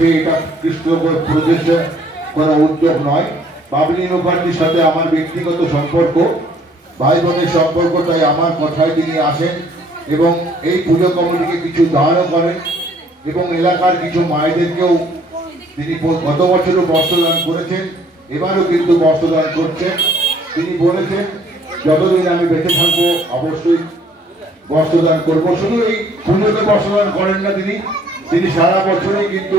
এটা কৃষ্ণনগর প্রদেশে কোনো উদ্যোগ নয়। বাবলি মুখার্জির সাথে আমার ব্যক্তিগত সম্পর্ক, ভাই বোনের সম্পর্ক, তাই আমার কথায় তিনি আসেন এবং এই পুজো কমিটিকে কিছু দানও করেন এবং এলাকার কিছু মায়েদেরকেও তিনি গত বছরও বস্ত্রদান করেছেন, এবারও কিন্তু বস্ত্রদান করছেন। তিনি বলেছেন যতদিন আমি বেঁচে থাকবো অবশ্যই বস্ত্রদান করবো। শুধু এই পুজোতে বস্ত্রদান করেন না, তিনি সারা বছরই কিন্তু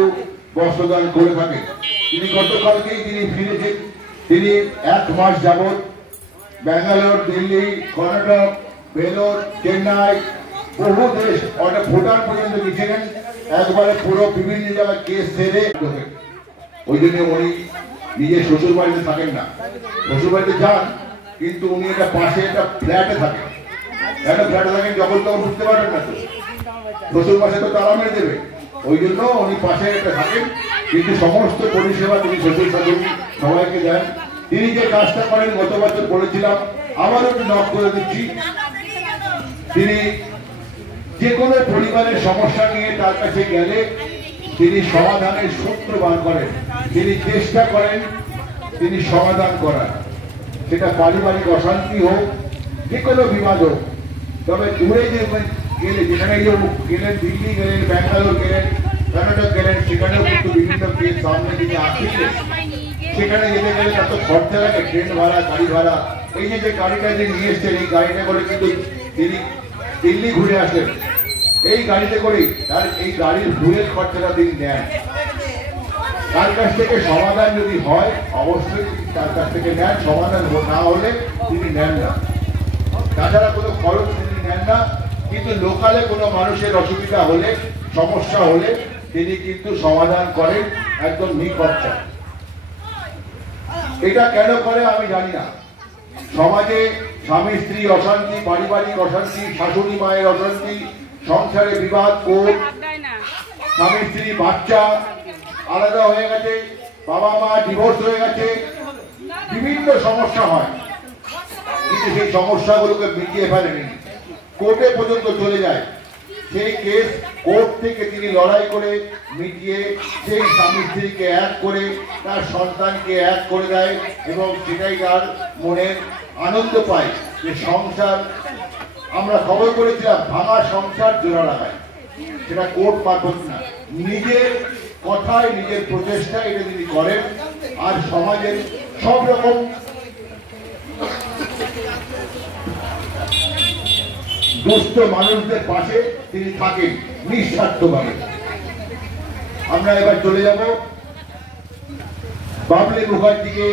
বস্ত্রদান করে থাকেন। তিনি গতকালকেই তিনি ফিরেছেন। তিনি 1 মাস যাবৎ ব্যাঙ্গালোর, দিল্লি, কর্ণাটক, বেলোর, চেন্নাই, বহু দেশ, অনেক ভুটান পর্যন্ত গেছিলেন। একবারে পুরো বিভিন্ন জায়গায় কেস সেরে, ওই জন্য উনি নিজের শ্বশুর বাড়িতে থাকেন না। শ্বশুর বাড়িতে যান, কিন্তু উনি একটা পাশে একটা ফ্ল্যাটে থাকেন। একটা ফ্ল্যাটে থাকেন, যখন তখন বুঝতে পারবেন না, তো শ্বশুর পাশে তো তালা মেরে দেবে, ওই জন্য উনি পাশে একটা থাকেন। কিন্তু সমস্ত পরিষেবা তিনি শ্বশুর শাশুড়ি সবাইকে দেন। তিনি যে কাজটা করেন গত বছর বলেছিলাম, আবারও একটু নক করে দিচ্ছি, তিনি যে কোনো পরিবারের সমস্যা নিয়ে তার কাছে গেলে তিনি সমাধানের সূত্র বার করেন। তিনি চেষ্টা করেন তিনি সমাধান করার, সেটা পারিবারিক অশান্তি হোক, যে কোনো বিবাদ হোক। তবে দূরে যে গেলে, যেখানে গেলেন, দিল্লি গেলেন, ব্যাঙ্গালোর গেলেন, কর্ণাটক গেলেন, সেখানেও কিন্তু বিভিন্ন কেস সামনে তিনি আসছিলেন। সেখানে যেতে গেলে তার তো খরচা লাগে, ট্রেন ভাড়া, গাড়ি ভাড়া। এই যে গাড়িটা যে নিয়ে এসছেন, এই গাড়িটা করে কিন্তু তিনি দিল্লি ঘুরে আসেন। এই গাড়িতে করেই তার এই গাড়ির ভুলের খরচাটা তিনি নেন। তার কাছ থেকে সমাধান যদি হয় অবশ্যই তার কাছ থেকে নেন, সমাধান না হলে তিনি নেন না। তাছাড়া কোনো খরচ তিনি নেন না। কিন্তু লোকালে কোনো মানুষের অসুবিধা হলে, সমস্যা হলে তিনি কিন্তু সমাধান করেন একদম নিখরচা। এটা কেন করে আমি জানি না। সমাজে স্বামী স্ত্রী অশান্তি, পারিবারিক অশান্তি, শাশুড়ি মায়ের অশান্তি, সংসারে বিবাদ, কোর্ট, স্বামী স্ত্রী, বাচ্চা আলাদা হয়ে গেছে, বাবা মা ডিভোর্স হয়ে গেছে, বিভিন্ন সমস্যা হয়। কিন্তু সেই সমস্যাগুলোকে মিটিয়ে ফেলেনি, কোর্টে পর্যন্ত চলে যায়। সেই কেস কোর্ট থেকে তিনি লড়াই করে মিটিয়ে সেই স্বামী স্ত্রীকে এক করে, তার সন্তানকে এক করে দেয় এবং সেটাই তার মনে আনন্দ পায় যে সংসার, আমরা খবর করেছিলাম, ভাঙা সংসার জোড়া লাগায়। সেটা কোর্ট মারফত না, নিজের কথায়, নিজের প্রচেষ্টা এটা তিনি করেন। আর সমাজের সব রকম দুষ্ট মানুষদের পাশে তিনি থাকেন নিঃস্বার্থভাবে। আমরা এবার চলে যাব বাবলি মুখার্জিকে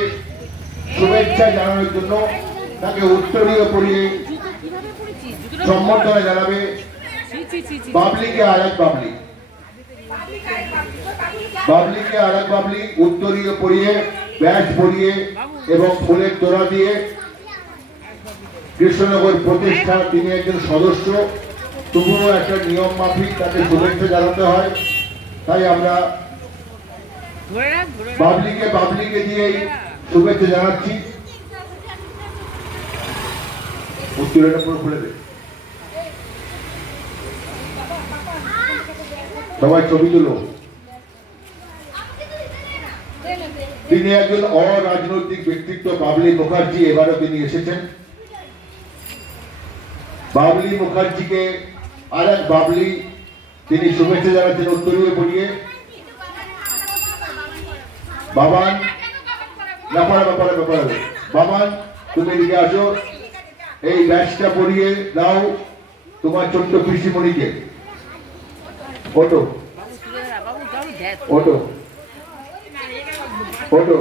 শুভেচ্ছা জানানোর জন্য। তাকে উত্তরীয় পরিয়ে সম্বর্ধনা জানাবে বাবলিকে আরেক বাবলি, বাবলিকে আরেক বাবলি উত্তরীয় পরিয়ে, ব্যাচ পরিয়ে এবং ফুলের তোড়া দিয়ে। কৃষ্ণনগর প্রতিষ্ঠা, তিনি একজন সদস্য, তবুও একটা নিয়ম মাফিক তাকে শুভেচ্ছা জানাতে হয়। তাই আমরা বাবলিকে দিয়েই শুভেচ্ছা জানাচ্ছি। উত্তরটা পুরো খুলে দে, সবাই ছবি তুলো। তিনি একজন অরাজনৈতিক ব্যক্তিত্ব বাবলি মুখার্জি, এবারও তিনি এসেছেন। বাবলি মুখার্জিকে আরেক বাবলি তিনি শুভেচ্ছা জানাচ্ছেন উত্তরীয় পরিয়ে। বাবান, বাবান তুমি এদিকে আসো, এই ব্যাচটা পরিয়ে দাও তোমার ছোট্ট পিসিমণিকে। ওটো ওটো ওটো,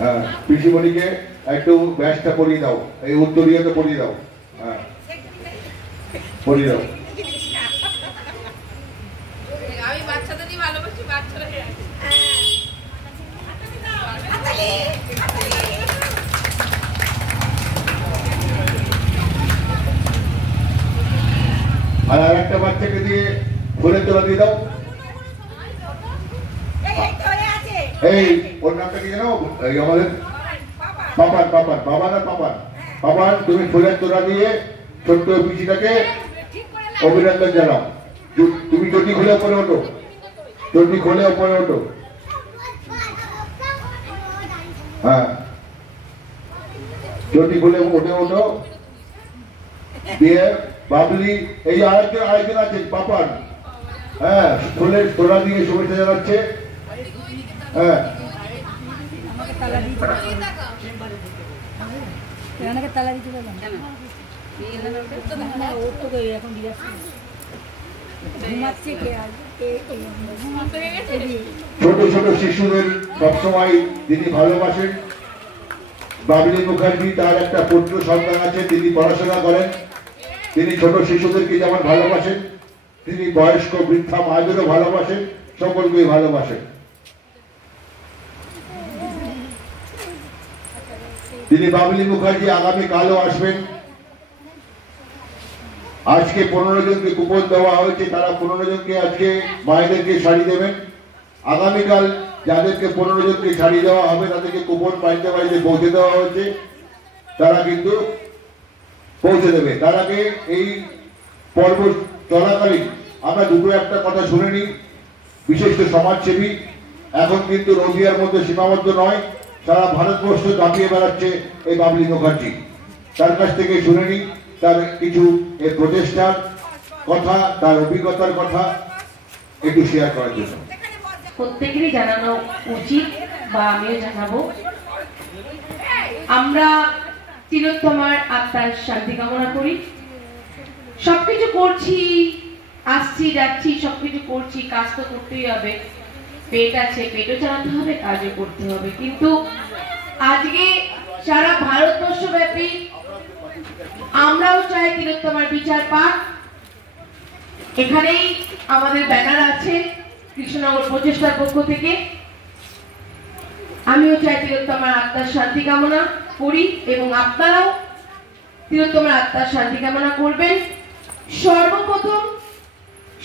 হ্যাঁ, পিসিমণিকে একটু ব্যাচটা পরিয়ে দাও, এই উত্তরীয়টা পরিয়ে দাও। হ্যাঁ, পরিয়ে দাও। আমি বাচ্চাদের নিয়ে ভালোবাসি, বাচ্চারা আর একটা বাচ্চাকে দিয়ে ফুলের তোলা দিয়ে দাও। এই ওর নামটা কি জানো? এই আমাদের পাপান, পাপান, বাবা না পাপান, পাপান তুমি ফুলের তোলা দিয়ে ছোট্ট পিসিটাকে অভিনন্দন জানাও। তুমি যদি খুলে পড়ে ওঠো। চটি খোলে উপরে ওঠো। হ্যাঁ, চটি খুলে উঠে ওঠো। দিয়ে বাবলি এই আরেকজন আছে পাপান, হ্যাঁ, ফুলের তোলা দিয়ে শুভেচ্ছা জানাচ্ছে। হ্যাঁ, ছোট ছোট শিশুদের সবসময় তিনি ভালোবাসেন। বাবলি মুখার্জি তার একটা পুত্র সন্তান আছে, তিনি পড়াশোনা করেন। তিনি ছোট শিশুদেরকে যেমন ভালোবাসেন, তিনি বয়স্ক বৃদ্ধা মায়েদেরও ভালোবাসেন, সকলকেই ভালোবাসেন। তিনি বাবলি মুখার্জি আগামীকালও আসবেন। আজকে 15 জনকে কুপন দেওয়া হয়েছে, তারা 15 জনকে আজকে মায়েদেরকে শাড়ি দেবেন। আগামীকাল যাদেরকে 15 জনকে শাড়ি দেওয়া হবে তাদেরকে কুপন বাড়িতে বাড়িতে পৌঁছে দেওয়া হয়েছে, তারা কিন্তু পৌঁছে দেবে। তার আগে এই পর্ব চলাকালীন আমরা দুটো একটা কথা শুনে নিই। বিশিষ্ট সমাজসেবী, এখন কিন্তু নদিয়ার মধ্যে সীমাবদ্ধ নয়, সারা ভারতবর্ষ দাপিয়ে বেড়াচ্ছে এই বাবলি মুখার্জি। তার কাছ থেকে শুনে নিই তার কিছু এই প্রচেষ্টার কথা, তার অভিজ্ঞতার কথা একটু শেয়ার করার জন্য। প্রত্যেকেরই জানানো উচিত বা আমিও জানাবো। আমরা তিলোত্তমার আত্মার শান্তি কামনা করি। সবকিছু করছি, আসছি যাচ্ছি, সবকিছু করছি, কাজ তো করতেই হবে, পেট আছে, পেটও চালাতে হবে, কাজও করতে হবে। কিন্তু আজকে সারা ভারতবর্ষ ব্যাপী আমরাও চাই তিলোত্তমার বিচার পাক। এখানেই আমাদের ব্যানার আছে কৃষ্ণনগর প্রচেষ্টার পক্ষ থেকে। আমিও চাই তিলোত্তমার আত্মার শান্তি কামনা করি এবং আপনারাও তিলোত্তমার আত্মার শান্তি কামনা করবেন। সর্বপ্রথম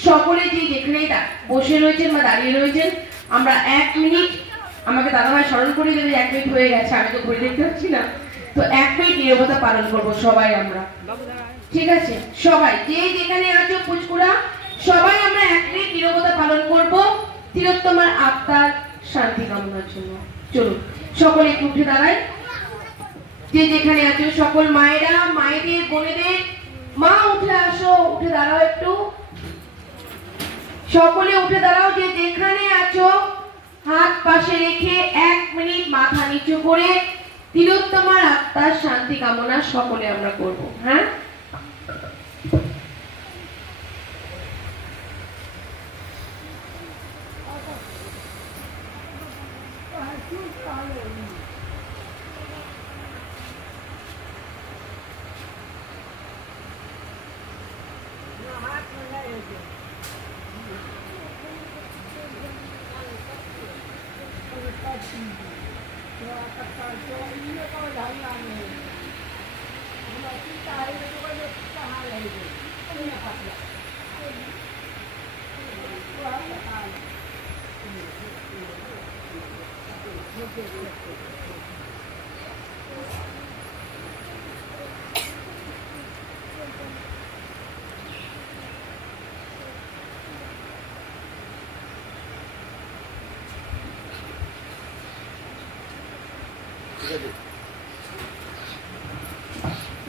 সকলে যে যেখানেই বসে রয়েছেন বা দাঁড়িয়ে রয়েছেন, আমরা 1 মিনিট, আমাকে দাদাভাই স্মরণ করে দেবে 1 মিনিট হয়ে গেছে, আমি তো ঘড়ি দেখতে পাচ্ছি না, তো 1 মিনিট নীরবতা পালন করবো সবাই আমরা, ঠিক আছে? সবাই যে যেখানে আছো পুচকুড়া, সবাই আমরা 1 মিনিট নীরবতা পালন করব তিলোত্তমার আত্মার শান্তি কামনার জন্য। চলুন সকলে একটু উঠে দাঁড়াই। যে যেখানে আছো সকল মায়েরা, মায়েদের, বোনেদের, মা উঠে আসো, উঠে দাঁড়াও একটু, সকলে উঠে দাঁড়াও। যে যেখানে আছো হাত পাশে রেখে 1 মিনিট মাথা নিচু করে তিলোত্তমার আত্মার শান্তি কামনা সকলে আমরা করব। হ্যাঁ,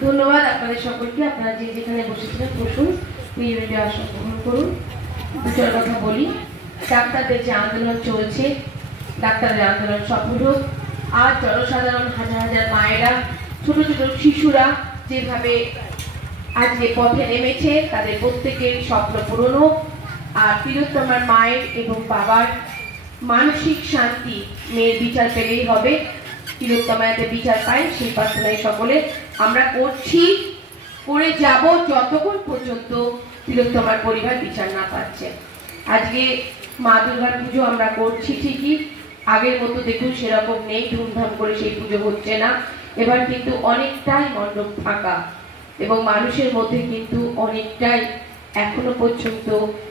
ধন্যবাদ আপনাদের সকলকে। আপনারা যে যেখানে বসেছিলেন বসুন, নিয়মিত আসন গ্রহণ করুন। দুটোর কথা বলি, ডাক্তারদের যে আন্দোলন চলছে, ডাক্তারদের আন্দোলন সফল হোক। আজ জনসাধারণ, হাজার হাজার মায়েরা, ছোট ছোট শিশুরা যেভাবে আজকে পথে নেমেছে, তাদের প্রত্যেকের স্বপ্ন পূরণ হোক। আর তিলোত্তমার মায়ের এবং বাবার মানসিক শান্তি, মেয়ের বিচার পেলেই হবে, তিলোত্তমা যাতে বিচার পায় সেই প্রার্থনায় সকলে আমরা করছি, করে যাব যতক্ষণ পর্যন্ত তিলোত্তমার পরিবার বিচার না পাচ্ছে। আজকে মা দুর্গার পুজো আমরা করছি ঠিকই, আগের মতো দেখুন সেরকম নেই, ধুমধাম করে সেই পুজো হচ্ছে না। এবার কিন্তু অনেকটাই মণ্ডপ ফাঁকা এবং মানুষের মধ্যে কিন্তু অনেকটাই এখনো পর্যন্ত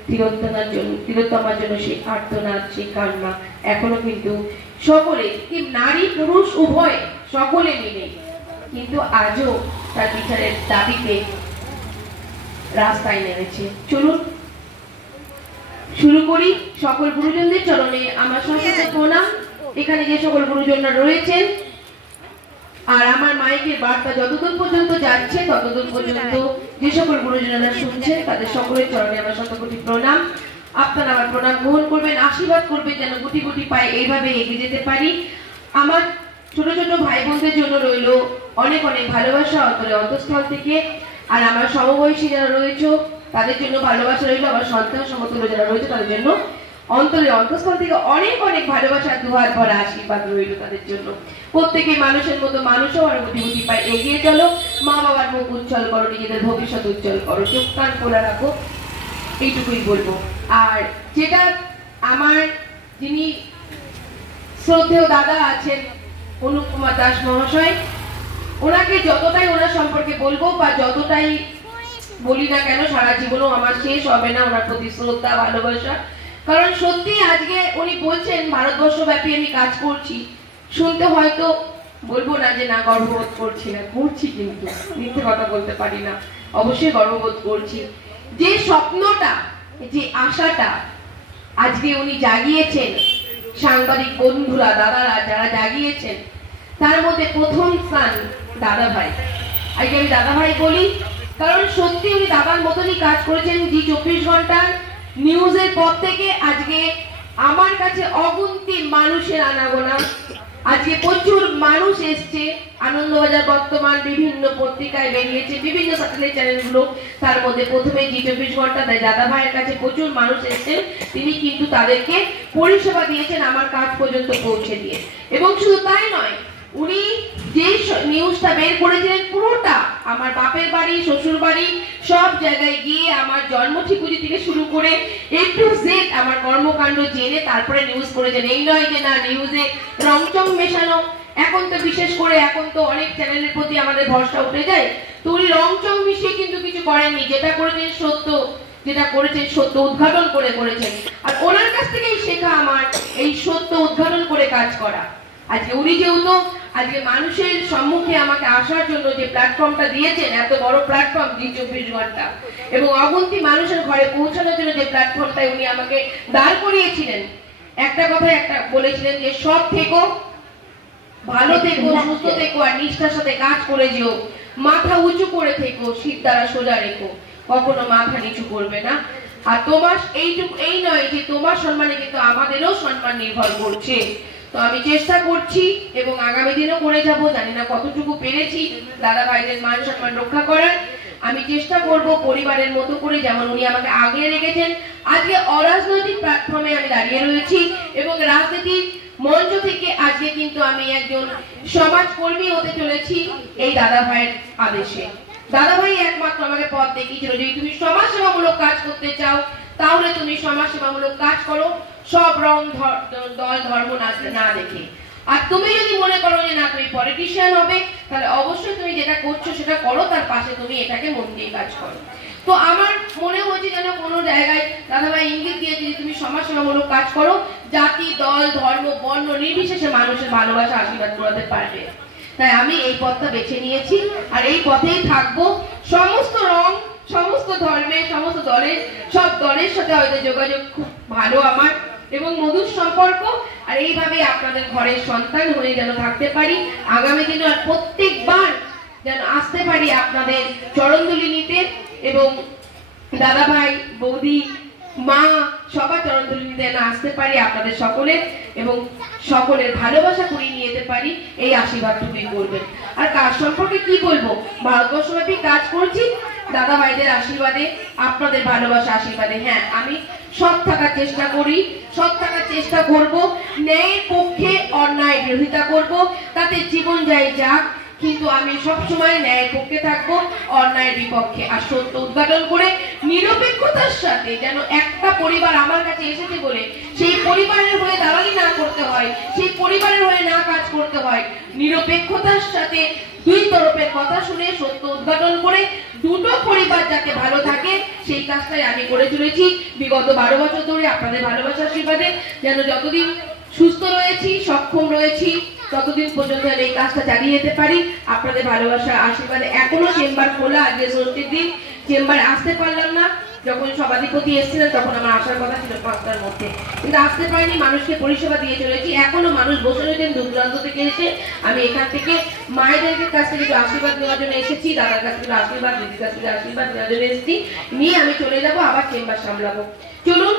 তিলোত্তমার জন্য সেই আর্তনাদ, সেই কান্না এখনো কিন্তু সকলে, কি নারী পুরুষ উভয়, সকলে মিলে কিন্তু আজও তার বিচারের দাবিতে রাস্তায় নেমেছে। চলুন শুরু করি। সকল গুরুজনদের চরণে আমার সশস্ত্র প্রণাম। এখানে যে সকল গুরুজনরা রয়েছেন আর আমার মাইকের বার্তা যতদূর পর্যন্ত যাচ্ছে ততদূর পর্যন্ত যে সকল গুরুজনেরা শুনছেন তাদের সকলের চরণে আমার শতকোটি প্রণাম। আপনারা আমার প্রণাম গ্রহণ করবেন, আশীর্বাদ করবেন যেন গুটি গুটি পায়ে এইভাবে এগিয়ে যেতে পারি। আমার ছোট ছোট ভাই বোনদের জন্য রইল অনেক অনেক ভালোবাসা অন্তরে অন্তঃস্থল থেকে। আর আমার সমবয়সী যারা রয়েছে তাদের জন্য ভালোবাসা রইল, আমার সন্তান সমতুল্য যারা রয়েছে তাদের জন্য অন্তরে অন্তঃস্থল থেকে অনেক অনেক ভালোবাসা, দুহাত ভরা আশীর্বাদ রইল তাদের জন্য। প্রত্যেকে মানুষের মতো মানুষও আর গুটি গুটি পায়ে এগিয়ে চলো। মা বাবার মুখ উজ্জ্বল করো, নিজেদের ভবিষ্যৎ উজ্জ্বল করো, চোখ কান খোলা রাখো, এইটুকুই বলবো। আর যেটা আমার যিনি শ্রদ্ধেয় দাদা আছেন অনুপ কুমার দাস মহাশয়, ওনাকে যতটাই ওনার সম্পর্কে বলবো বা যতটাই বলি না কেন সারা জীবনও আমার শেষ হবে না ওনার প্রতি শ্রদ্ধা ভালোবাসা। কারণ সত্যি আজকে উনি বলছেন ভারতবর্ষ ব্যাপী আমি কাজ করছি, শুনতে হয়তো বলবো না যে না গর্ববোধ করছি না, করছি, কিন্তু মিথ্যে কথা বলতে পারি না, অবশ্যই গর্ববোধ করছি। যে স্বপ্নটা, যে আশাটা আজকে উনি জাগিয়েছেন, সাংবাদিক বন্ধুরা দাদারা যারা জাগিয়েছেন, তার মধ্যে প্রথম স্থান দাদা ভাই। আজকে আমি দাদা ভাই বলি কারণ সত্যি উনি দাদার মতনই কাজ করেছেন। জি 24 ঘন্টার নিউজের পর থেকে আজকে আমার কাছে অগুন্তি মানুষের আনাগোনা, আজকে প্রচুর মানুষ এসছে। আনন্দবাজার বর্তমান বিভিন্ন পত্রিকায় বেরিয়েছে, বিভিন্ন স্যাটেলাইট চ্যানেলগুলো, তার মধ্যে প্রথমে জি 24 ঘন্টা তাই দাদা ভাইয়ের কাছে প্রচুর মানুষ এসছেন। তিনি কিন্তু তাদেরকে পরিষেবা দিয়েছেন আমার কাজ পর্যন্ত পৌঁছে দিয়ে। এবং শুধু তাই নয়, উনি যে নিউজটা বের করেছিলেন পুরোটা আমার বাপের বাড়ি শ্বশুর বাড়ি সব জায়গায় গিয়ে আমার জন্ম ঠিকুজি থেকে শুরু করে A to Z আমার কর্মকাণ্ড জেনে তারপরে নিউজ করেছেন। এই নয় যে না নিউজে রংচং মেশানো, এখন তো বিশেষ করে এখন তো অনেক চ্যানেলের প্রতি আমাদের ভরসা উঠে যায়, তো উনি রংচং মিশিয়ে কিন্তু কিছু করেননি, যেটা করেছেন সত্য, যেটা করেছেন সত্য উদ্ঘাটন করে করেছেন। আর ওনার কাছ থেকেই শেখা আমার এই সত্য উদ্ঘাটন করে কাজ করা। আজকে উনি যেহেতু আজকে মানুষের সম্মুখে আমাকে আসার জন্য যে প্ল্যাটফর্মটা দিয়েছেন, এত বড় প্ল্যাটফর্ম জি 24 ঘন্টা, এবং অগুন্তি মানুষের ঘরে পৌঁছানোর জন্য যে প্ল্যাটফর্মটাই উনি আমাকে দাঁড় করিয়েছিলেন, একটা কথাই একটা বলেছিলেন যে সব থেকো, ভালো থেকো, সুস্থ থেকো, আর নিষ্ঠার সাথে কাজ করে যেও, মাথা উঁচু করে থেকো, শীত দ্বারা সোজা রেখো, কখনো মাথা নিচু করবে না। আর তোমার এইটুকু এই নয় যে তোমার সম্মানে কিন্তু আমাদেরও সম্মান নির্ভর করছে। তো আমি চেষ্টা করছি এবং আগামী দিনও করে যাব, জানি না কতটুকু পেরেছি দাদা ভাইদের মান সম্মান রক্ষা করার। আমি চেষ্টা করব পরিবারের মতো করে, যেমন উনি আমাকে আগলে রেখেছেন। আজকে অরাজনৈতিক প্ল্যাটফর্মে আমি দাঁড়িয়ে রয়েছি এবং রাজনীতির মঞ্চ থেকে আজকে কিন্তু আমি একজন সমাজকর্মী হতে চলেছি এই দাদা ভাইয়ের আদেশে। দাদা ভাই একমাত্র আমাকে পথ দেখিয়েছিল, যদি তুমি সমাজসেবামূলক কাজ করতে চাও তাহলে তুমি সমাজসেবামূলক কাজ করো, সব রং দল ধর্ম না দেখে। আর তুমি যদি মনে করো যে না তুমি পলিটিশিয়ান হবে, তাহলে অবশ্যই তুমি যেটা করছো সেটা করো, তার পাশে তুমি এটাকে মন দিয়ে কাজ করো। তো আমার মনে হচ্ছে যেন কোনো জায়গায় দাদাভাই ইঙ্গিত দিয়েছে যে তুমি সমাজসেবামূলক কাজ করো, জাতি দল ধর্ম বর্ণ নির্বিশেষে মানুষের ভালোবাসা আশীর্বাদ করাতে পারবে। তাই আমি এই পথটা বেছে নিয়েছি আর এই পথেই থাকবো। সমস্ত রং, সমস্ত ধর্মের, সমস্ত দলের, সব দলের সাথে হয়তো যোগাযোগ খুব ভালো আমার এবং মধুর সম্পর্ক। আর এইভাবে আপনাদের ঘরের সন্তান হয়ে যেন থাকতে পারি আগামী দিনে, আর প্রত্যেকবার যেন আসতে পারি আপনাদের চরণধুলি নিতে, এবং দাদা ভাই বৌদি মা সবার চরণধুলি নিতে যেন আসতে পারি আপনাদের সকলের, এবং সকলের ভালোবাসা করিয়ে নিয়ে যেতে পারি, এই আশীর্বাদটুকুই করবেন। আর কাজ সম্পর্কে কি বলবো, ভারতবর্ষব্যাপী কাজ করছি দাদা ভাইদের আশীর্বাদে, আপনাদের ভালোবাসা আশীর্বাদে। হ্যাঁ, আমি সৎ থাকার চেষ্টা করি, সৎ থাকার চেষ্টা করব, ন্যায়ের পক্ষে অন্যায় বিরোধিতা করব, তাতে জীবন যায় যাক, কিন্তু আমি সবসময় ন্যায়ের পক্ষে থাকবো, অন্যায়ের বিপক্ষে। আর সত্য উদ্ঘাটন করে নিরপেক্ষতার সাথে যেন একটা পরিবার আমার কাছে এসেছে বলে সেই পরিবারের হয়ে দালালি না করতে হয়, সেই পরিবারের হয়ে না কাজ করতে হয়, নিরপেক্ষতার সাথে দুই তরফের কথা শুনে সত্য উদ্ঘাটন করে দুটো পরিবার যাতে ভালো থাকে সেই কাজটাই আমি করে চলেছি বিগত 12 বছর ধরে আপনাদের ভালোবাসার আশীর্বাদে। যেন যতদিন সুস্থ রয়েছি, সক্ষম রয়েছি, ততদিন পর্যন্ত এই কাজটা চালিয়ে যেতে পারি আপনাদের ভালোবাসা আশীর্বাদে। এখনো চেম্বার খোলা, আজকে ষষ্ঠীর দিন চেম্বারে আসতে পারলাম না, যখন সভাধিপতি এসেছিলেন তখন আমার আসার কথা ছিল 5টার মধ্যে, কিন্তু আসতে পারিনি। মানুষকে পরিষেবা দিয়ে চলেছি। এখনো মানুষ বসে রয়েছেন দূর দূরান্ত থেকে এসে। আমি এখান থেকে মায়েদের কাছ থেকে একটু আশীর্বাদ নেওয়ার জন্য এসেছি, দাদার কাছ থেকে আশীর্বাদ, দিদির কাছ থেকে আশীর্বাদ নেওয়ার জন্য এসেছি। নিয়ে আমি চলে যাব, আবার চেম্বার সামলাবো। চলুন,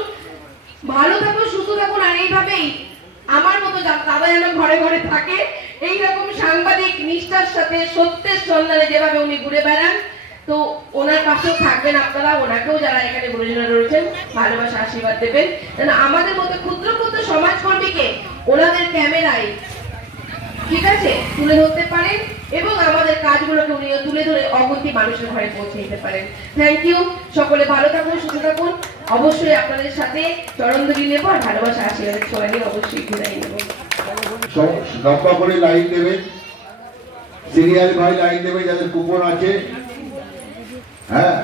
ভালো থাকুন, সুস্থ থাকুন, আর এইভাবেই আমার মতো দাদা যেন ঘরে ঘরে থাকে, এইরকম সাংবাদিক নিষ্ঠার সাথে সত্যের সন্ধানে যেভাবে উনি ঘুরে বেড়ান, তো ওনার পাশেও থাকবেন আপনারা। ওনাকেও যারা এখানে গুরুজনরা রয়েছেন ভালোবাসা আশীর্বাদ দেবেন, যেন আমাদের মতো ক্ষুদ্র ক্ষুদ্র সমাজকর্মীকে ওনাদের ক্যামেরায় ঠিক আছে তুলে ধরতে পারেন এবং আমাদের কাজগুলোকে উনি তুলে ধরে অগন্তি মানুষের ঘরে পৌঁছে দিতে পারেন। Thank you. সকলে ভালো থাকুন, সুস্থ থাকুন। অবশ্যই আপনাদের সাথে চরণধরি নেব আর ভালোবাসা আশীর্বাদের ছোঁয়া নিয়ে অবশ্যই ঘুরাই নেব। লম্বা করে লাইন দেবেন, সিরিয়াল ভাই লাইন দেবে যাদের কুপন আছে। হ্যাঁ,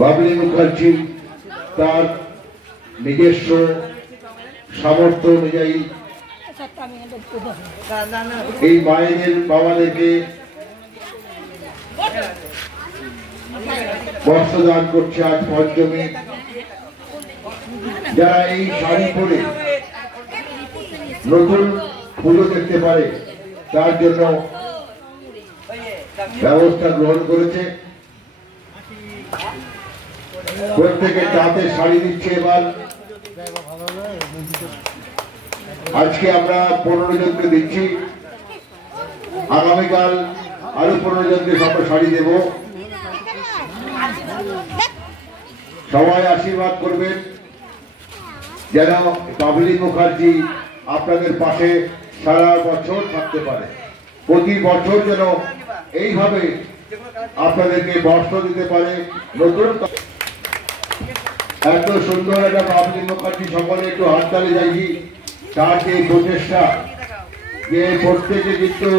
বাবলি মুখার্জি তার নিজস্ব সামর্থ্য অনুযায়ী এই মায়েদের বাবাদেরকে বস্ত্র দান করছে আজ পঞ্চমী। যারা এই শাড়ি পরে নতুন পুজো দেখতে পারে তার জন্য ব্যবস্থা গ্রহণ করেছে। প্রত্যেকে তাঁতের শাড়ি দিচ্ছে। এবার আজকে আমরা 15 জনকে দিচ্ছি, আগামীকাল আরো 15 জনকে সব শাড়ি দেব। সবাই আশীর্বাদ করবেন যেন বাবলি মুখার্জি আপনাদের পাশে সারা বছর থাকতে পারে। প্রতি বছর যেন এইভাবে আপনাদেরকে বস্ত্র দিতে পারে নতুন। এত সুন্দর একটা বাবলি মুখার্জি, সকলে একটু হাততালি চাইছি। তার যে প্রচেষ্টা, যে প্রত্যেকে কিন্তু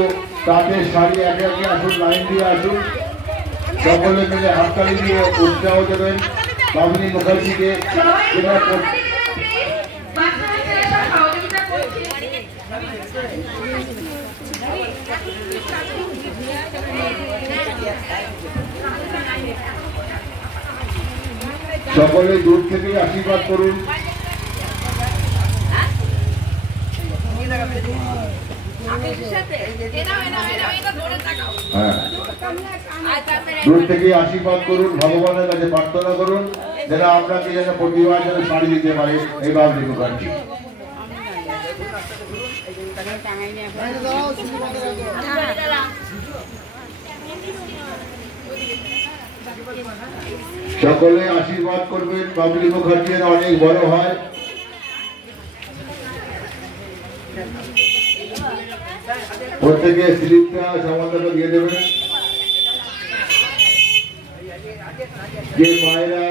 তাঁতের শাড়ি একে একে আসুন, লাইন দিয়ে আসুন, সকলে মিলে হাততালি দিয়ে উৎসাহ দেবেন বাবলি মুখার্জিকে। সকলে দূর থেকে আশীর্বাদ করুন। দূর থেকে আশীর্বাদ করুন, ভগবানের কাছে প্রার্থনা করুন যেন আপনাকে যেন প্রতিবার যেন শাড়ি দিতে পারে এই বাবলি মুখার্জি। সকলে আশীর্বাদ করবেন বাবলি মুখার্জি যেন অনেক বড় হয়। প্রত্যেকে স্লিপটা সমাধান দিয়ে দেবেন। যে মায়েরা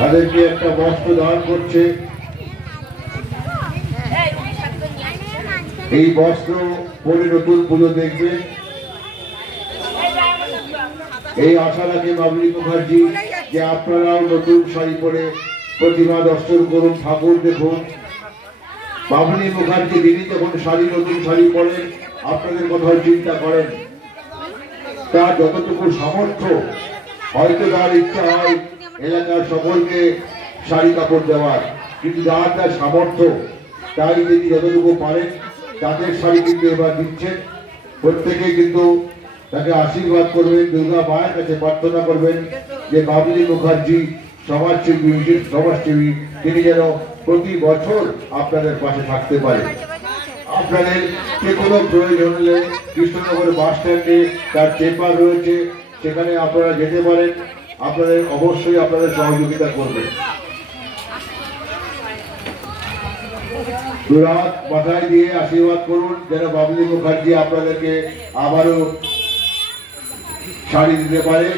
তাদেরকে একটা বস্ত্র দান করছে, এই বস্ত্র পরে নতুন পুজো দেখবেন এই আশা রাখে বাবলি মুখার্জি যে আপনারাও নতুন শাড়ি পরে প্রতিমা দর্শন করুন, ঠাকুর দেখুন। বাবলি মুখার্জি তিনি যখন নতুন শাড়ি পরেন আপনাদের কথাও চিন্তা করেন। তার যতটুকু সামর্থ্য, হয়তো তার ইচ্ছা হয় এলাকার সকলকে শাড়ি কাপড় দেওয়ার, কিন্তু তার সামর্থ্য তাই তিনি যতটুকু পারেন তাদের শাড়ি কিন্তু এবার দিচ্ছেন। প্রত্যেকে কিন্তু তাকে আশীর্বাদ করবেন, দুর্গা মায়ের কাছে প্রার্থনা করবেন যে বাবলি মুখার্জি সমাজসেবী, সমাজসেবী, তিনি যেন প্রতি বছর আপনাদের পাশে থাকতে পারে। আপনাদের যে কোনো প্রয়োজন হলে কৃষ্ণনগর বাস স্ট্যান্ডে তার চেম্বার রয়েছে, সেখানে আপনারা যেতে পারেন। আপনাদের অবশ্যই আপনাদের সহযোগিতা করবে। দুরাত মাথায় দিয়ে আশীর্বাদ করুন যেন বাবলি মুখার্জি আপনাদেরকে আবারও শাড়ি দিতে পারে।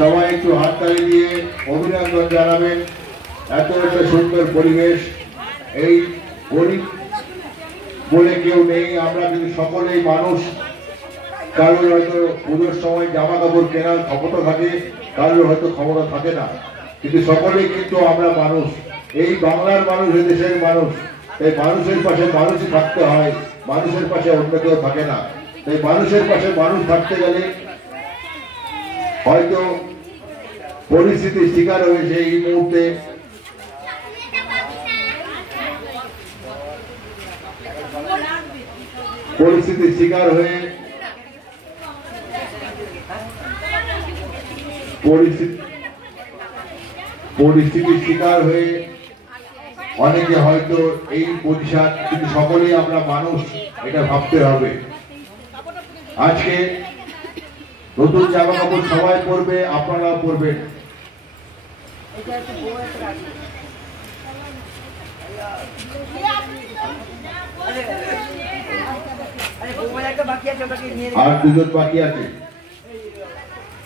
সবাই একটু হাততালি দিয়ে অভিনন্দন জানাবেন। এত একটা সুন্দর পরিবেশ, এই গরিব বলে কেউ নেই, আমরা কিন্তু সকলেই মানুষ। কারোর হয়তো পুজোর সময় জামা কাপড় কেনার ক্ষমতা থাকে, কারোর হয়তো ক্ষমতা থাকে না, কিন্তু সকলেই কিন্তু আমরা মানুষ। এই বাংলার মানুষ, এই দেশের মানুষ। এই মানুষের পাশে মানুষই থাকতে হয়, মানুষের পাশে অন্য কেউ থাকে না। তাই মানুষের পাশে মানুষ থাকতে গেলে হয়তো পরিস্থিতির শিকার হয়েছে এই মুহূর্তে। পরিস্থিতির শিকার হয়ে পরিস্থিতির শিকার হয়ে অনেকে হয়তো এই পজিশন, কিন্তু সকলেই আমরা মানুষ, এটা ভাবতে হবে। আজকে নতুন জামা কাপড় সবাই পরবে, আপনারাও পরবেন। আর দুজন বাকি আছে,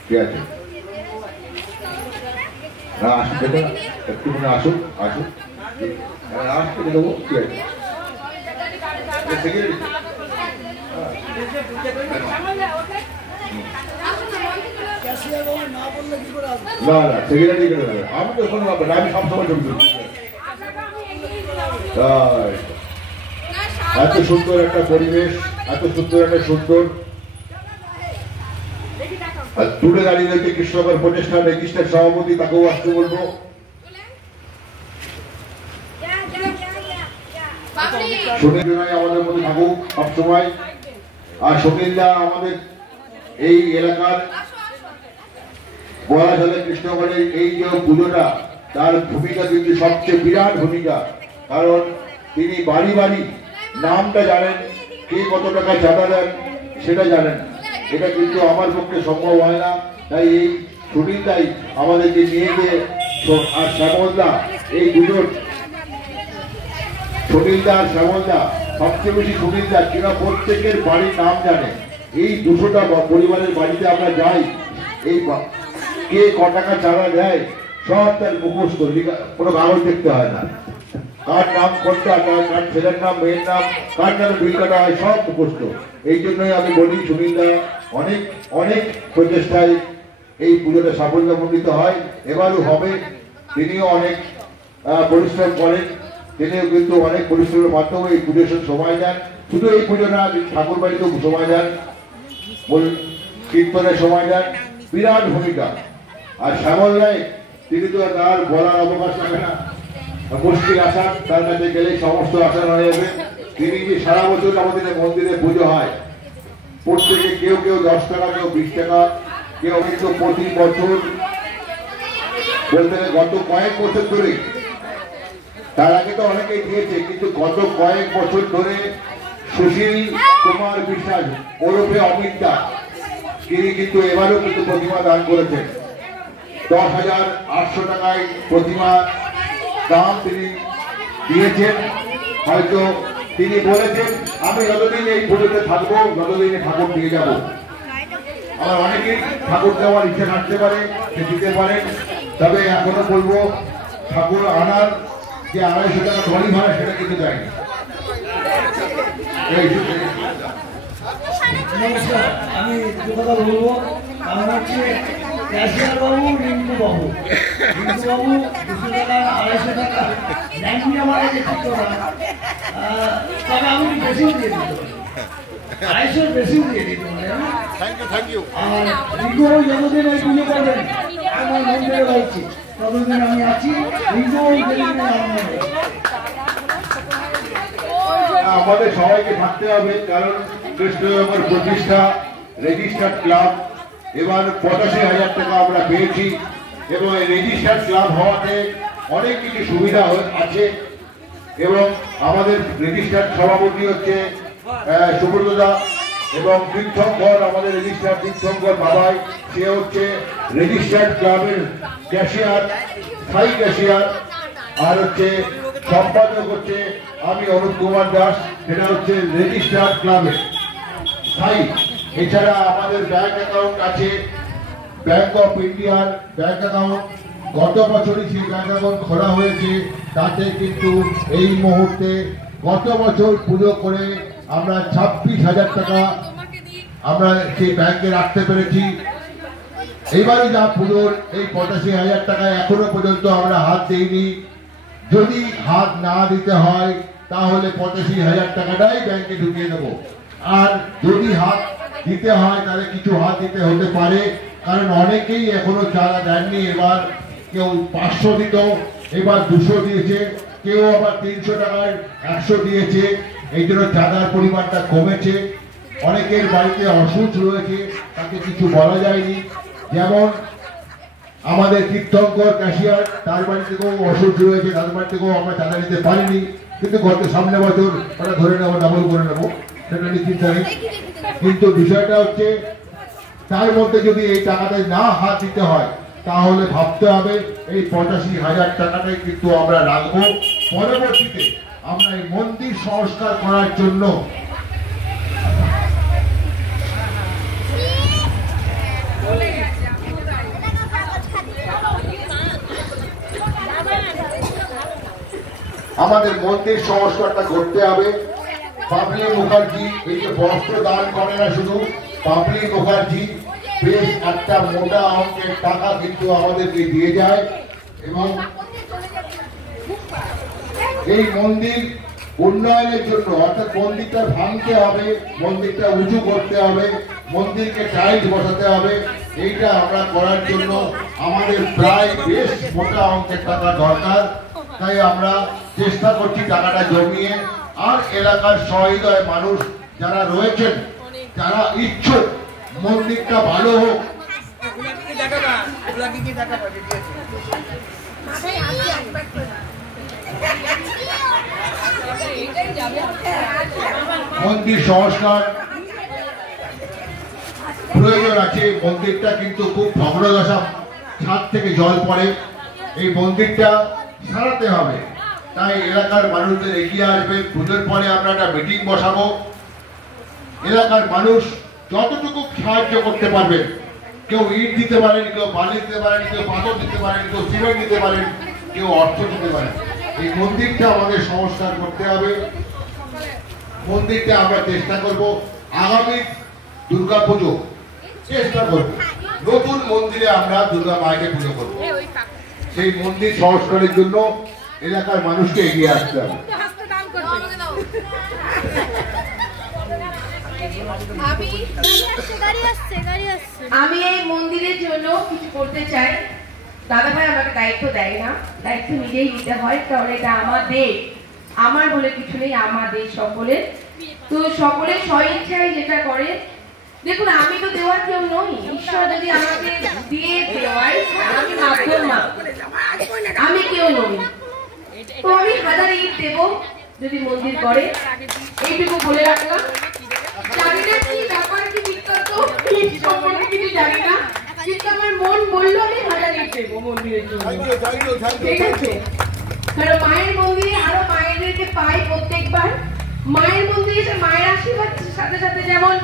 কে আছে? না আসুন, একটু মনে আসুন, আসুন, আসতে দেবো। কি আছে? না না, সেক্রেটারি আমি তো কোনো ব্যাপার না, আমি সবসময় ছবি তুলি। এত সুন্দর একটা পরিবেশ, এত সুন্দর একটা সুন্দর দূরে দাঁড়িয়ে রয়েছে কৃষ্ণনগর প্রতিষ্ঠান রেজিস্টার সভাপতি, তাকেও আসতে বলবো। সুনীল আমাদের মধ্যে থাকুক সবসময়। আর সুনীলদা আমাদের এই এলাকার বলাশালে কৃষ্ণনগরের এই যে পুজোটা, তার ভূমিকা কিন্তু সবচেয়ে বিরাট ভূমিকা। কারণ তিনি বাড়ি বাড়ি নামটা জানেন, কে কত টাকা চাঁদা দেন সেটা জানেন। এটা কিন্তু আমার পক্ষে সম্ভব হয় না। তাই এই সুনীলদাই আমাদেরকে নিয়ে গিয়ে, আর শ্যামলদা, এই দুজন, সুনীলদা আর শ্যামলদা, সবচেয়ে বেশি সুনীলদা, কিনা প্রত্যেকের বাড়ির নাম জানে। এই 200টা পরিবারের বাড়িতে আমরা যাই, এই কে ক টাকা চাঁদা দেয় সব তার মুখস্থ, কোনো কাগজ দেখতে হয় না। কার নাম কোনটা, কার ছেলের নাম, মেয়ের নাম, কার নামে বিল কাটা হয়, সব মুখস্থ। এই জন্যই আমি বলি সুনীলদা অনেক অনেক প্রচেষ্টায় এই পুজোটা সাফল্যমণ্ডিত হয়, এবারও হবে। তিনিও অনেক পরিশ্রম করেন, তিনিও কিন্তু অনেক পরিশ্রমের মাধ্যমে এই পুজোর সময় দেন। শুধু এই পুজো না, ঠাকুর বাড়িতেও সময় দেন, কীর্তনের সময় দেন, বিরাট ভূমিকা। আর শ্যামল রায়, তিনি তো তার বলার অবকাশ থাকে না, মুশকিল আসান, তার কাছে গেলে সমস্ত আসান হয়ে যাবে। তিনি যে সারা বছর আমাদের মন্দিরে পুজো হয়, প্রত্যেকে কেউ কেউ 10 টাকা, কেউ 20 টাকা, কেউ কিন্তু প্রতি বছর, বলতে গত কয়েক বছর ধরে, তার আগে তো অনেকেই দিয়েছে, কিন্তু গত কয়েক বছর ধরে সুশীল কুমার বিশ্বাস ওরফে অমিত দা, তিনি কিন্তু এবারও কিন্তু প্রতিমা দান করেছেন। 10,800 টাকায় প্রতিমা দাম তিনি দিয়েছেন। হয়তো তিনি বলেছেন, আমি যতদিন এই পুজোতে থাকবো, যতদিন ঠাকুর দিয়ে যাব। আমার অনেকেই ঠাকুর দেওয়ার ইচ্ছা থাকতে পারে, সে দিতে পারেন। তবে এখনো বলবো, ঠাকুর আনার যে 250 টাকা ট্রলি ভাড়া, সেটা কিন্তু দেয়নি। নমস্কার, আমি কথা বলবো। আমার হচ্ছে ক্যাশিয়ার বাবু, রিঙ্কু বাবু। রিঙ্কু বাবু 200 টাকা, 250 টাকা দেননি আমার কাছে, ঠিক না। তবে আমি বেশিও দিয়ে দিতে পারি, 250 বেশিও দিয়ে দিতে পারি। Thank you. আর রিঙ্কু বাবু যতদিন এই পুজো করবেন, আমার মন্দিরে রয়েছে, ততদিন আমি আছি। রিঙ্কু বাবু যেদিন আমাদের সবাইকে থাকতে হবে, কারণ কৃষ্ণনগর প্রতিষ্ঠা রেজিস্টার্ড ক্লাব, এবার 85,000 টাকা আমরা পেয়েছি, এবং এই রেজিস্টার্ড ক্লাব হওয়াতে অনেক কিছু সুবিধা আছে। এবং আমাদের রেজিস্টার্ড সভাপতি হচ্ছে সুব্রতদা, এবং তীর্থঙ্কর, আমাদের রেজিস্টার্ড তীর্থঙ্কর বাবাই, সে হচ্ছে রেজিস্টার্ড ক্লাবের ক্যাশিয়ার, স্থায়ী ক্যাশিয়ার। আর হচ্ছে সম্পাদক হচ্ছে আমি, অনুপ কুমার দাস, সেটা হচ্ছে রেজিস্টার্ড ক্লাবের স্থায়ী। এছাড়া আমাদের ব্যাংক অ্যাকাউন্ট আছে, ব্যাংক অফ ইন্ডিয়ার ব্যাংক অ্যাকাউন্ট, গত বছরই সেই ব্যাংক অ্যাকাউন্ট খোলা হয়েছে। তাতে কিন্তু এই মুহূর্তে গত বছর পুজো করে আমরা 26,000 টাকা আমরা সেই ব্যাংকে রাখতে পেরেছি। এবারে যা পুজোর এই 85,000 টাকা এখনো পর্যন্ত আমরা হাত দিইনি। যদি হাত না দিতে হয় তাহলে 85,000 টাকাটাই ব্যাংকে ঢুকিয়ে দেবো। আর যদি হাত দিতে হয় তাহলে কিছু হাত দিতে হতে পারে, কারণ অনেকেই এখনো চাঁদা দেননি। এবার কেউ 500 দিত, এবার 200 দিয়েছে, কেউ আবার 300 টাকার 100 দিয়েছে। এই জন্য চাঁদার পরিমাণটা কমেছে। অনেকের বাড়িতে অসুখ রয়েছে, তাকে কিছু বলা যায়নি। যেমন আমাদের কীর্তনকর ক্যাশিয়ার, তার বাড়ি থেকেও অসুখ রয়েছে, তার বাড়ি থেকেও আমরা চাঁদা নিতে পারিনি। কিন্তু গত সামনে বছর ওটা ধরে নেবো, ডাবল করে নেবো, সেটা নিশ্চিত নেই। কিন্তু বিষয়টা হচ্ছে তার মধ্যে যদি এই টাকাটা না হাত দিতে হয় তাহলে ভাবতে হবে এই 85,000 টাকাটাই কিন্তু আমরা রাখবো। পরবর্তীতে আমরা এই মন্দির সংস্কার করার জন্য আমাদের মন্দির সংস্কারটা করতে হবে। বাবলি মুখার্জি এই যে বস্ত্র দান করে না শুধু, বাবলি মুখার্জি বেশ একটা মোটা অঙ্কের টাকা কিন্তু আমাদেরকে দিয়ে যায়। এবং এই মন্দির উন্নয়নের জন্য, অর্থাৎ মন্দিরটা ভাঙতে হবে, মন্দিরটা উঁচু করতে হবে, মন্দিরকে টাইলস বসাতে হবে। এইটা আমরা করার জন্য আমাদের প্রায় বেশ মোটা অঙ্কের টাকা দরকার। তাই আমরা চেষ্টা করছি টাকাটা জমিয়ে। আর এলাকার সহৃদয় মানুষ যারা রয়েছেন, যারা ইচ্ছুক মন্দিরটা ভালো হোক, মন্দির সংস্কার প্রয়োজন আছে। মন্দিরটা কিন্তু খুব ভগ্নদশা, ছাদ থেকে জল পড়ে, এই মন্দিরটা সারাতে হবে। তাই এলাকার মানুষদের এগিয়ে আসবে। পুজোর পরে আমরা একটা মিটিং বসাবো। এলাকার মানুষ যতটুকু সাহায্য করতে পারবেন, কেউ ইট দিতে পারেন, কেউ বালি দিতে পারেন, কেউ পাথর দিতে পারেন, কেউ সিমেন্ট দিতে পারেন, কেউ অর্থ দিতে পারেন। এই মন্দিরটা আমাদের সংস্কার করতে হবে। মন্দিরটা আমরা চেষ্টা করব আগামী দুর্গাপুজো চেষ্টা করব নতুন মন্দিরে আমরা দুর্গা মাকে পুজো করব। সেই মন্দির সংস্কারের জন্য এলাকার মানুষকে এগিয়ে আসতে হবে। আমি এই মন্দিরের জন্য কিছু করতে চাই। দাদা ভাই আমাকে দায়িত্ব দেয় না, দায়িত্ব নিজেই নিতে হয়, কারণ এটা আমাদের, আমার বলে কিছু নেই, আমাদের সকলের। তো সকলে স্বইচ্ছায় যেটা করে, দেখুন আমি তো দেওয়ার কেউ নই, ঈশ্বর যদি আমাকে দিয়ে দেওয়াই, আমি মাধ্যম মাত্র, আমি কেউ নই। তো আমি 1000 ইট দেবো যদি মন্দির করে, এইটুকু বলে রাখলাম। জানি না কি ব্যাপার, কি বিখ্যাত সম্পর্কে কিছু জানি না, কিন্তু আমার মন বললো আমি 1000 ইট দেবো মন্দিরের জন্য। ঠিক আছে, কারণ মায়ের মন্দিরে আরো মায়েদেরকে পাই প্রত্যেকবার। মায়ের মন্দিরে এসে মায়ের আশীর্বাদ সাথে সাথে যেমন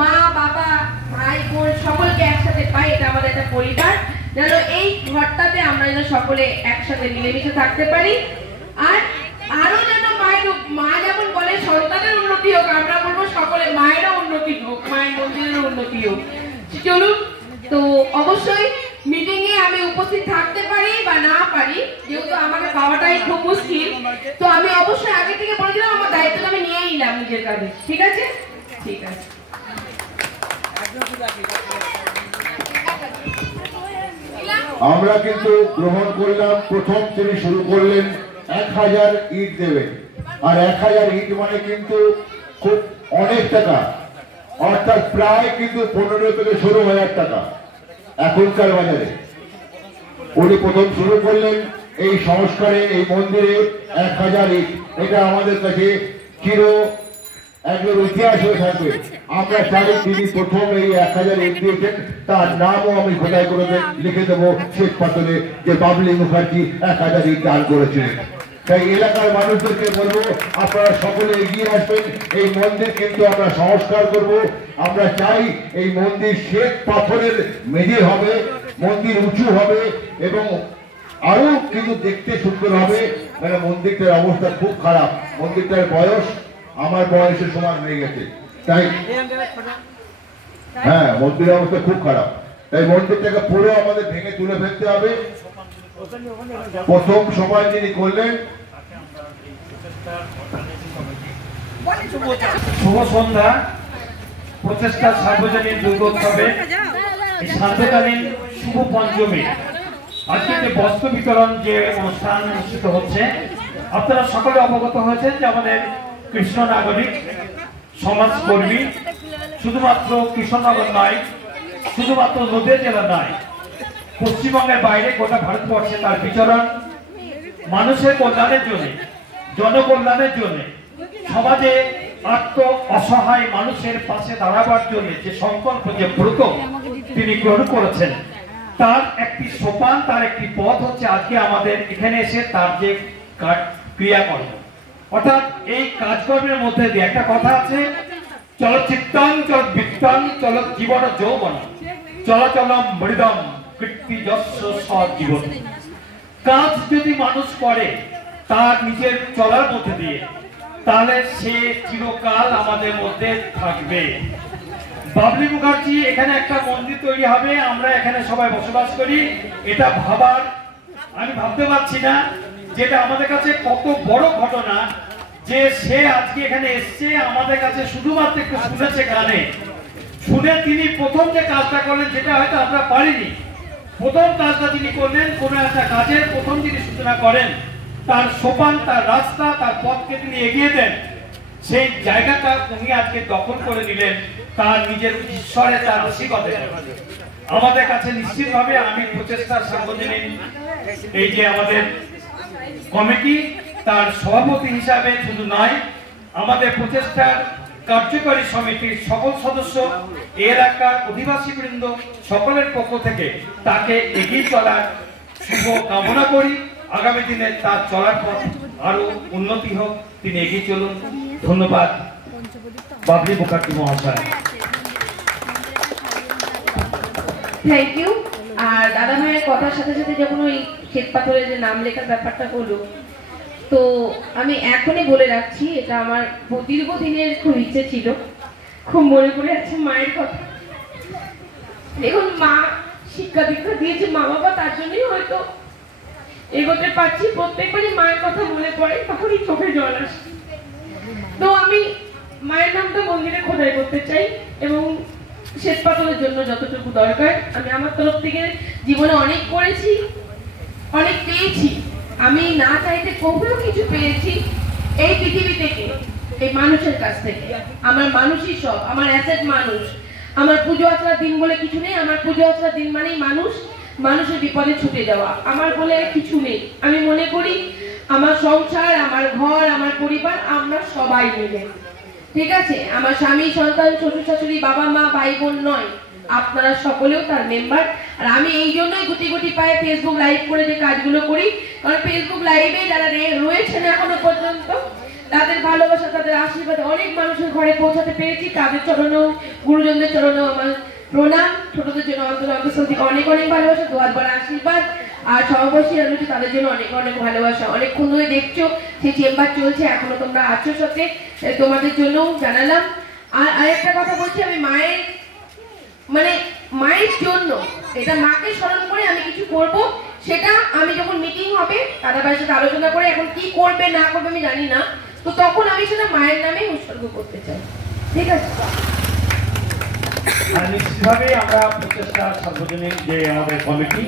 মা বাবা ভাই বোন সকলকে একসাথে পাই, এটা আমাদের একটা পরিবার। যেন এই ঘরটাতে আমরা যেন সকলে একসাথে মিলেমিশে থাকতে পারি। আর আরো যেন মা যেমন বলে সন্তানের উন্নতি হোক, আমরা বলবো সকলে মায়েরও উন্নতি হোক, মায়ের মন্দিরেরও উন্নতি হোক। চলুন, তো অবশ্যই মিটিং এ আমি উপস্থিত থাকতে পারি বা না পারি, যেহেতু আমাকে পাওয়াটাই খুব মুশকিল, তো আমি অবশ্যই আগে থেকে বলে দিলাম আমার দায়িত্বটা আমি নিয়ে নিলাম নিজের কাছে। ঠিক আছে, ঠিক আছে। আমরা কিন্তু গ্রহণ করলাম, প্রথম তিনি শুরু করলেন 1000 ইট দেবেন। আর 1000 ইট মানে কিন্তু খুব অনেক টাকা, অর্থাৎ প্রায় কিন্তু 15 থেকে 16,000 টাকা এখনকার বাজারে। উনি প্রথম শুরু করলেন এই সংস্কারে, এই মন্দিরে 1000 ইট। এটা আমাদের কাছে চির একজন ইতিহাস হয়ে থাকবে। আমরা চাই তিনি প্রথম এই 1000 ইট দিয়েছেন, তার নামও আমি খোদাই করে লিখে দেবো শ্বেত পাথরে যে বাবলি মুখার্জি 1000 ইট দান করেছিলেন। তাই এলাকার মানুষদেরকে বলবো আপনারা সকলে এগিয়ে আসবেন। এই মন্দির কিন্তু আমরা সংস্কার করব। আমরা চাই এই মন্দির শ্বেত পাথরের মেঝে হবে, মন্দির উঁচু হবে এবং আরো কিন্তু দেখতে সুন্দর হবে। মানে মন্দিরটার অবস্থা খুব খারাপ। মন্দিরটার বয়স আমার বয়সের সমান হয়ে গেছে, তাই হ্যাঁ মন্দিরের অবস্থা খুব খারাপ। তাই মন্দিরটাকে পুরো আমাদের ভেঙে তুলে ফেলতে হবে। প্রথম সময় যিনি করলেন, শুভ সন্ধ্যা। প্রচেষ্টা সার্বজনীন দুর্গোৎসবে সান্ধ্যকালীন শুভ পঞ্চমী আজকে যে বস্ত্র বিতরণ যে অনুষ্ঠান অনুষ্ঠিত হচ্ছে, আপনারা সকলে অবগত হয়েছেন যে আমাদের কৃষ্ণ নাগরিক সমাজকর্মী শুধুমাত্র কৃষ্ণনগর নয়, শুধুমাত্র নদীয়া জেলা নয়, পশ্চিমবঙ্গের বাইরে গোটা ভারতবর্ষে তার বিচরণ মানুষের কল্যাণের জন্য, জনকল্যাণের জন্য, সমাজে আত্ম অসহায় মানুষের পাশে দাঁড়াবার জন্য যে সংকল্প, যে ব্রত তিনি গ্রহণ করেছেন, তার একটি সোপান, তার একটি পথ হচ্ছে আজকে আমাদের এখানে এসে তার যে ক্রিয়াকর্ম। অর্থাৎ এই কাজকর্মের মধ্যে দিয়ে একটা কথা আছে, চলচিত্তং চল বৃত্তং চল জীবন যৌবন চলাচল মৃদম কীর্তি যস্য সজীবন। কাজ যদি মানুষ করে তার নিজের চলার মধ্যে দিয়ে, তাহলে সে চিরকাল আমাদের মধ্যে থাকবে। বাবলি মুখার্জি এখানে একটা মন্দির তৈরি হবে, আমরা এখানে সবাই বসবাস করি, এটা ভাবার আমি ভাবতে পারছি না, যেটা আমাদের কাছে কত বড় ঘটনা যে সে আজকে এখানে এসছে, আমাদের কাছে শুধুমাত্র একটু শুনেছে গানে, শুনে তিনি প্রথম যে কাজটা করলেন যেটা হয়তো আমরা পারিনি, প্রথম কাজটা তিনি করলেন, কোনো একটা কাজের প্রথম তিনি সূচনা করেন, তার সোপান, তার রাস্তা, তার পথকে তিনি এগিয়ে দেন, সেই জায়গাটা উনি আজকে দখল করে নিলেন তার নিজের ঈশ্বরে, তার রসিকতা। আমাদের কাছে নিশ্চিতভাবে আমি প্রচেষ্টার সার্বজনীন এই যে আমাদের কমিটি, তার সভাপতি হিসাবে শুধু নয়, আমাদের প্রচেষ্টার কার্যকরী সমিতির সকল সদস্য, এলাকার অধিবাসী বৃন্দ সকলের পক্ষ থেকে তাকে এগিয়ে চলার শুভ কামনা করি। আগামী দিনে তার চলার পথ আরো উন্নতি হোক, তিনি এগিয়ে চলুন। ধন্যবাদ বাবলি মুখার্জি মহাশয়। Thank you. আর দাদা ভাইয়ের কথার সাথে সাথে যখন ওই শ্বেত পাথরের যে নাম লেখার ব্যাপারটা হলো, তো আমি এখনই বলে রাখছি, এটা আমার দীর্ঘদিনের খুব ইচ্ছে ছিল, খুব মনে পড়ে আছে মায়ের কথা। দেখুন, মা শিক্ষা দীক্ষা দিয়েছে মা বাবা, তার জন্যই হয়তো এগোতে পারছি। প্রত্যেকবারই মায়ের কথা মনে পড়ে, তখনই চোখে জল আসে। তো আমি মায়ের নামটা মন্দিরে খোদাই করতে চাই, এবং শ্বেত পাথরের জন্য যতটুকু দরকার আমি আমার তরফ থেকে জীবনে অনেক করেছি, অনেক পেয়েছি। আমি না চাইতে কখনো কিছু পেয়েছি এই পৃথিবী থেকে, এই মানুষের কাছ থেকে। আমার মানুষই সব, আমার অ্যাসেট মানুষ। আমার পুজো আচরার দিন বলে কিছু নেই, আমার পুজো আচরার দিন মানেই মানুষ, মানুষের বিপদে ছুটে যাওয়া। আমার বলে কিছু নেই। আমি মনে করি আমার সংসার, আমার ঘর, আমার পরিবার, আমরা সবাই মিলে, ঠিক আছে? আমার স্বামী, সন্তান, শ্বশুর শাশুড়ি, বাবা মা, ভাই বোন নয়, আপনারা সকলেও তার মেম্বার। আর আমি এই জন্যই গুটি গুটি পায়ে ফেসবুক লাইভ করে যে কাজগুলো করি, কারণ ফেসবুক লাইভে যারা রয়েছেন এখনো পর্যন্ত, তাদের ভালোবাসা, তাদের আশীর্বাদ অনেক মানুষের ঘরে পৌঁছাতে পেরেছি। তাদের চরণেও, গুরুজনদের চরণেও আমার প্রণাম। ছোটদের জন্য অন্তর থেকে অনেক অনেক ভালোবাসা, দোয়ার বড় আশীর্বাদ। আর সহবাসী রয়েছে তাদের জন্য অনেক অনেক ভালোবাসা। অনেকক্ষণ ধরে দেখছো সেই চেম্বার চলছে, এখনো তোমরা আছো সাথে, তোমাদের জন্য জানালাম। আর আরেকটা কথা বলছি, আমি মায়ের মায়ের জন্য, এটা মাকে স্মরণ করে আমি কিছু করব, সেটা আমি যখন মিটিং হবে দাদা ভাইয়ের সাথে আলোচনা করে, এখন কি করবে না করবে আমি জানি না, তো তখন আমি সেটা মায়ের নামে উৎসর্গ করতে চাই, ঠিক আছে? আর নিশ্চিতভাবে আমরা প্রচেষ্টা সার্বজনীন যে আমাদের কমিটি,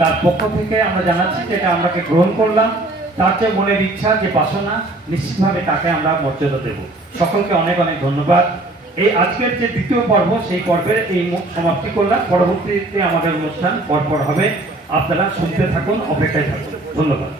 তার পক্ষ থেকে আমরা জানাচ্ছি যে এটা আমরাকে গ্রহণ করলাম, তার যে মনের ইচ্ছা, যে বাসনা, নিশ্চিতভাবে তাকে আমরা মর্যাদা দেব। সকলকে অনেক অনেক ধন্যবাদ। এই আজকের যে দ্বিতীয় পর্ব, সেই পর্বের এই সমাপ্তি করলাম। পরবর্তীতে আমাদের অনুষ্ঠান পরপর হবে, আপনারা শুনতে থাকুন, অপেক্ষায় থাকুন। ধন্যবাদ।